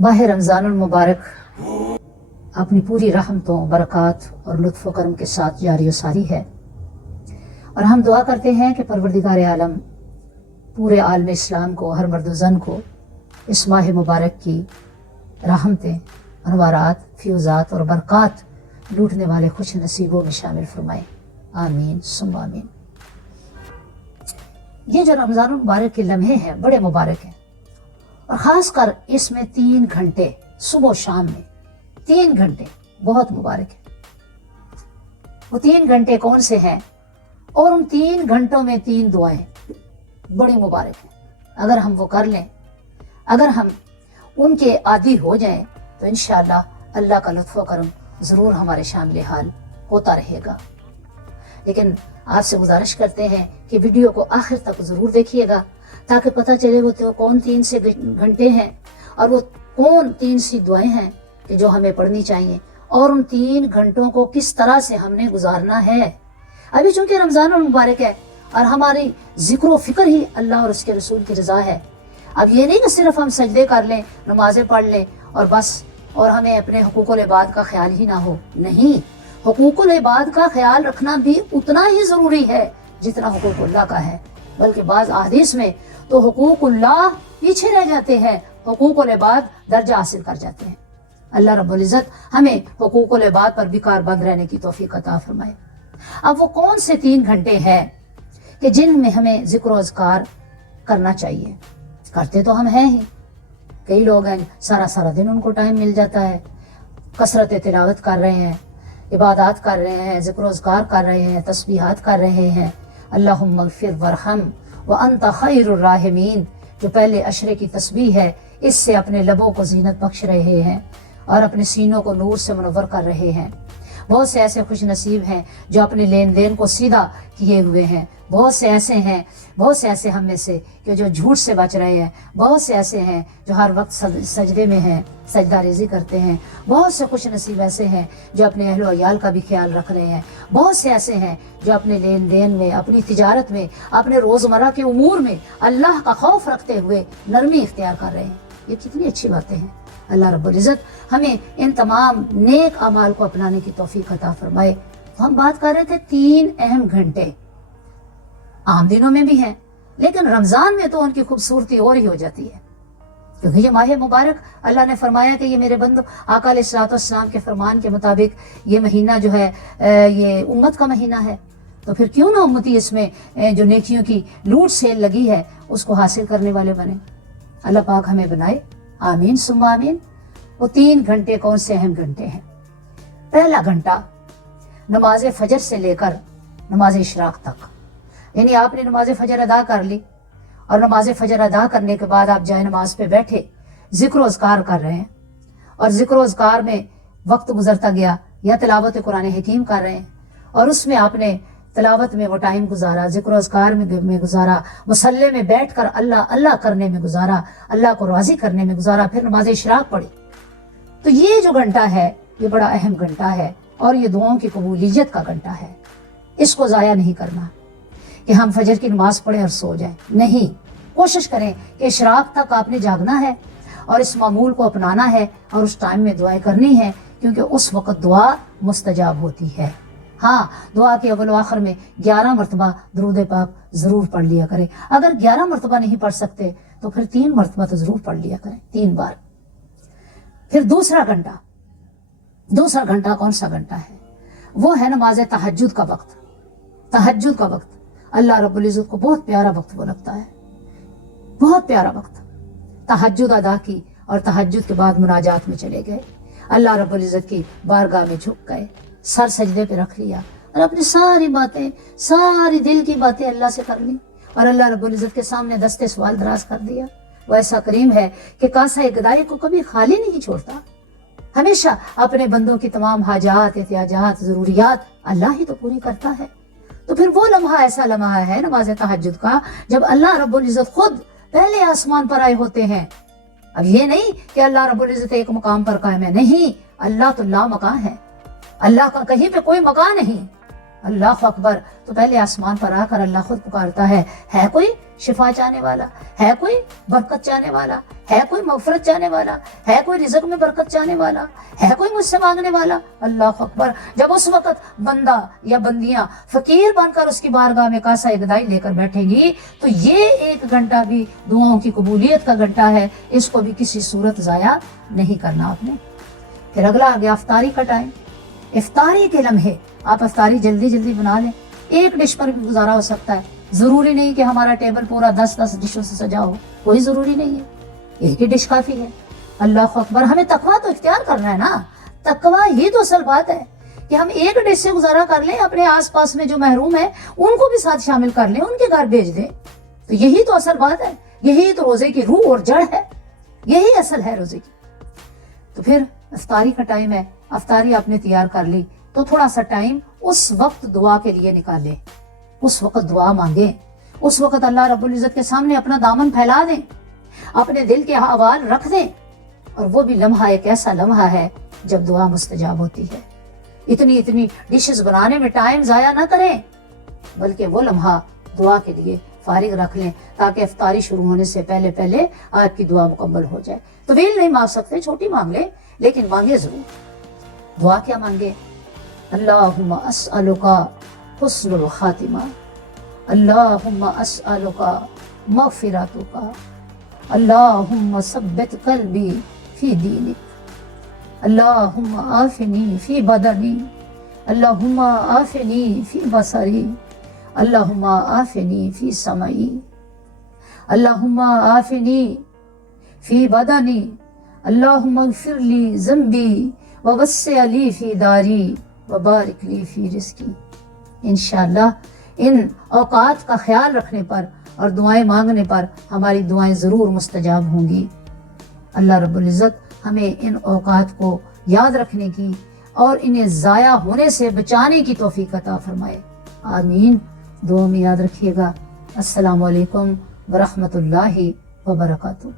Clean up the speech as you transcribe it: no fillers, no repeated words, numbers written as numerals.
माह रमज़ान मुबारक अपनी पूरी रहमतों, बरक़ात और लुत्फ़ व करम के साथ जारी व सारी है। और हम दुआ करते हैं कि परवरदिगार आलम पूरे आलम इस्लाम को, हर मर्द ज़न को इस माह मुबारक की रहमतें, अनवारात, फ्यूज़ात और बरक़ात लूटने वाले खुश नसीबों में शामिल फरमाए। आमीन सुम्मा आमीन। ये जो रमज़ान मुबारक के लम्हे हैं बड़े मुबारक हैं, और ख़ास कर इसमें 3 घंटे सुबह शाम में 3 घंटे बहुत मुबारक है। वो 3 घंटे कौन से हैं? और उन 3 घंटों में 3 दुआएं बड़ी मुबारक हैं। अगर हम वो कर लें, अगर हम उनके आदी हो जाएं, तो इंशाअल्लाह अल्लाह का लुत्फ़ व करम ज़रूर हमारे शामिल हाल होता रहेगा। लेकिन आपसे गुजारिश करते हैं कि वीडियो को आखिर तक ज़रूर देखिएगा, ताकि पता चले वो तो कौन 3 से घंटे हैं और वो कौन 3 सी दुआएं हैं कि जो हमें पढ़नी चाहिए, और उन 3 घंटों को किस तरह से हमने गुजारना है। अभी चूंकि रमज़ान मुबारक है और हमारी जिक्र फिक्र ही अल्लाह और उसके रसूल की रज़ा है। अब ये नहीं कि सिर्फ हम सजदे कर लें, नमाजें पढ़ लें और बस, और हमें अपने हुकूकुल इबाद का ख्याल ही ना हो। नहीं, हुकूकुल इबाद का ख्याल रखना भी उतना ही ज़रूरी है जितना हुकूकुल्लाह का है। बल्कि बाज़ अहादीस में तो हुकूकुल्लाह पीछे रह जाते हैं, हुकूकुल इबाद दर्जा हासिल कर जाते हैं। अल्लाह रब्बुल इज़्ज़त हमें हुकूकुल इबाद पर भी कारबंद रहने की तौफीक अता फरमाए। अब वो कौन से 3 घंटे हैं कि जिनमें हमें ज़िक्र अज़कार करना चाहिए? करते तो हम हैं ही, कई लोग हैं सारा सारा दिन उनको टाइम मिल जाता है, कसरत तिलावत कर रहे हैं, इबादत कर रहे हैं, ज़िक्र अज़कार कर रहे हैं, तस्बीहात कर रहे हैं। अल्लाहुम्मा ग़फ़िर वरहम व अंत खैरुर राहिमीन, जो पहले अशरे की तस्बीह है, इससे अपने लबों को ज़ीनत बख्श रहे हैं और अपने सीनों को नूर से मुनव्वर कर रहे हैं। बहुत से ऐसे खुश नसीब हैं जो अपने लेन देन को सीधा किए हुए हैं। बहुत से ऐसे हम में से कि जो झूठ से बच रहे हैं। बहुत से ऐसे हैं जो हर वक्त सजदे में हैं, सजदा रेज़ी करते हैं। बहुत से खुश नसीब ऐसे हैं जो अपने अहलो अयाल का भी ख्याल रख रहे हैं। बहुत से ऐसे हैं जो अपने लेन देन में, अपनी तिजारत में, अपने रोज़मर्रा के उमूर में अल्लाह का खौफ रखते हुए नरमी इख्तियार कर रहे हैं। ये कितनी अच्छी बातें हैं। अल्लाह रब्बुल इज़्ज़त हमें इन तमाम नेक अमाल को अपनाने की तौफीक अता फरमाए। तो हम बात कर रहे थे 3 अहम घंटे आम दिनों में भी हैं, लेकिन रमज़ान में तो उनकी खूबसूरती और ही हो जाती है, क्योंकि ये माह मुबारक अल्लाह ने फरमाया कि ये मेरे बंदो, आका अलैहिस्सलातु वस्सलाम के फरमान के मुताबिक ये महीना जो है ये उम्मत का महीना है। तो फिर क्यों ना उम्मती इसमें जो नेकियों की लूट सेल लगी है उसको हासिल करने वाले बने। अल्लाह पाक हमें बनाए। आमीन सुम्मा आमीन। वो 3 घंटे कौन से अहम घंटे हैं? पहला घंटा नमाज फजर से लेकर नमाज इशराक तक, यानी आपने नमाज फजर अदा कर ली और नमाज फजर अदा करने के बाद आप जाए नमाज पे बैठे, जिक्र अज़कार कर रहे हैं और जिक्र अज़कार में वक्त गुजरता गया, या तिलावत कुरान हकीम कर रहे हैं और उसमें आपने तिलावत में वो टाइम गुजारा, जिक्र अज़कार में गुजारा, मुसल्ले में बैठ कर अल्लाह अल्लाह करने में गुजारा, अल्लाह को राज़ी करने में गुजारा, फिर नमाज इशराक पढ़ी। तो ये जो घंटा है ये बड़ा अहम घंटा है और ये दुआओं की कबूलियत का घंटा है। इसको ज़ाया नहीं करना कि हम फजर की नमाज पढ़ें और सो जाएं। नहीं, कोशिश करें कि इशराक तक आपने जागना है और इस मामूल को अपनाना है और उस टाइम में दुआएं करनी है, क्योंकि उस वक़्त दुआ मुस्तजाब होती है। हाँ, दुआ के अव्वल आखिर में 11 मरतबा दरूद पाक ज़रूर पढ़ लिया करें। अगर 11 मरतबा नहीं पढ़ सकते तो फिर 3 मरतबा तो ज़रूर पढ़ लिया करें, 3 बार। फिर दूसरा घंटा कौन सा घंटा है? वो है नमाज तहज्जुद का वक्त। तहज्जुद का वक्त अल्लाह रब्बुल इज़्ज़त को बहुत प्यारा वक्त वो लगता है, बहुत प्यारा वक्त। तहज्जुद अदा की और तहज्जुद के बाद मुनाजात में चले गए, अल्लाह रब्बुल इज़्ज़त की बारगाह में झुक गए, सर सजदे पे रख लिया और अपनी सारी बातें, सारी दिल की बातें अल्लाह से कर ली और अल्लाह रब्बुल इज़्ज़त के सामने दस्ते सवाल दराज कर दिया। वो ऐसा करीम है कि कासा गदाई को कभी खाली नहीं छोड़ता, हमेशा अपने बंदों की तमाम हाजात, एहतियाजात, ज़रूरियात अल्लाह ही तो पूरी करता है। तो फिर वो लम्हा ऐसा लम्हा है नमाज तहज्जुद का जब अल्लाह रब्बुल इज़्ज़त खुद पहले आसमान पर आए होते हैं। अब ये नहीं कि अल्लाह रब्बुल इज़्ज़त एक मुकाम पर कायम है, नहीं, अल्लाह तो ला मकान है, अल्लाह का कहीं पे कोई मकान नहीं। अल्लाह अकबर, तो पहले आसमान पर आकर अल्लाह खुद पुकारता है कोई شفا چاہنے والا؟ ہے کوئی برکت چاہنے والا؟ ہے کوئی مغفرت چاہنے والا؟ ہے کوئی رزق میں برکت چاہنے والا؟ ہے کوئی مجھ سے مانگنے والا؟ اللہ اکبر. جب اس وقت بندہ یا بندیاں فقیر بن کر اس کی بارگاہ میں کاسہ اگدائی لے کر بیٹھیں گی تو یہ 1 گھنٹہ بھی دعاؤں کی قبولیت کا گھنٹہ ہے، اس کو بھی کسی صورت ضائع نہیں کرنا آپ نے. پھر اگلا آ گیا افطاری کا ٹائم. افطاری کے لمحے آپ افطاری جلدی جلدی بنا لیں. ایک ڈش پر بھی گزارا ہو سکتا ہے، ضروری نہیں کہ ہمارا ٹیبل پورا 10 ڈشوں سے سجا ہو، کوئی ضروری نہیں ہے، ایک ہی ڈش کافی ہے. اللہ اکبر. ہمیں تقویٰ تو اختیار کرنا ہے نا. تقویٰ ہی تو اصل بات ہے کہ ہم ایک ڈش سے گزارا کر لیں، اپنے آس پاس میں جو محروم ہیں ان کو بھی ساتھ شامل کر لیں، ان کے گھر بھیج دیں. تو یہی تو اصل بات ہے، یہی تو روزے کی روح اور جڑ ہے، یہی اصل ہے روزے کی. تو پھر افطاری کا ٹائم ہے، افطاری آپ نے تیار کر لی تو تھوڑا سا ٹائم اس وقت دعا کے لیے نکالیں، اس وقت دعا مانگیں، اس وقت اللہ رب العزت کے سامنے اپنا دامن پھیلا دیں، اپنے دل کے احوال رکھ دیں. اور وہ بھی لمحہ ایک ایسا لمحہ ہے جب دعا مستجاب ہوتی ہے. اتنی ڈشز بنانے میں ٹائم ضائع نہ کریں، بلکہ وہ لمحہ دعا کے لیے فارغ رکھ لیں تاکہ افطاری شروع ہونے سے پہلے آپ کی دعا مکمل ہو جائے. طویل نہیں مانگ سکتے، چھوٹی مانگ لیں، لیکن مانگے ضرور. دعا کیا مانگے؟ اللہم اسألک حسن الخاتمہ، اللہم اسألک مغفرتک، اللہم ثبت قلبی فی دینک، اللہم عافنی فی بدنی، اللہم عافنی فی بصری، اللہم عافنی فی سمعی، اللہم عافنی فی بدنی، اللہم اغفر لی ذنبی ووسع لی فی داری وبارک لی فی رزقی. انشاءاللہ ان اوقات کا خیال رکھنے پر اور دعائیں مانگنے پر ہماری دعائیں ضرور مستجاب ہوں گی. اللہ رب العزت ہمیں ان اوقات کو یاد رکھنے کی اور انہیں ضائع ہونے سے بچانے کی توفیق عطا فرمائے. آمین. دعا میں یاد رکھیے گا. السلام علیکم ورحمۃ اللہ وبرکاتہ.